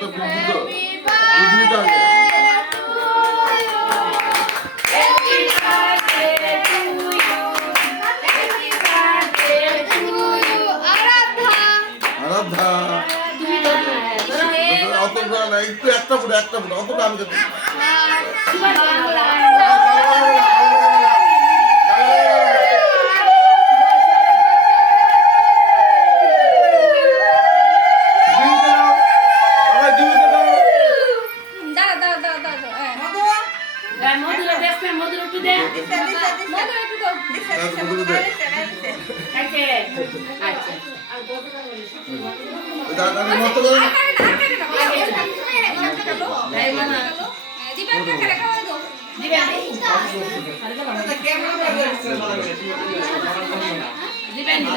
তো বুঝবি তো বুঝবি তো আগে আরাধ্যা অতটা না একটু একটা ফুট অতটা আমি দিবেন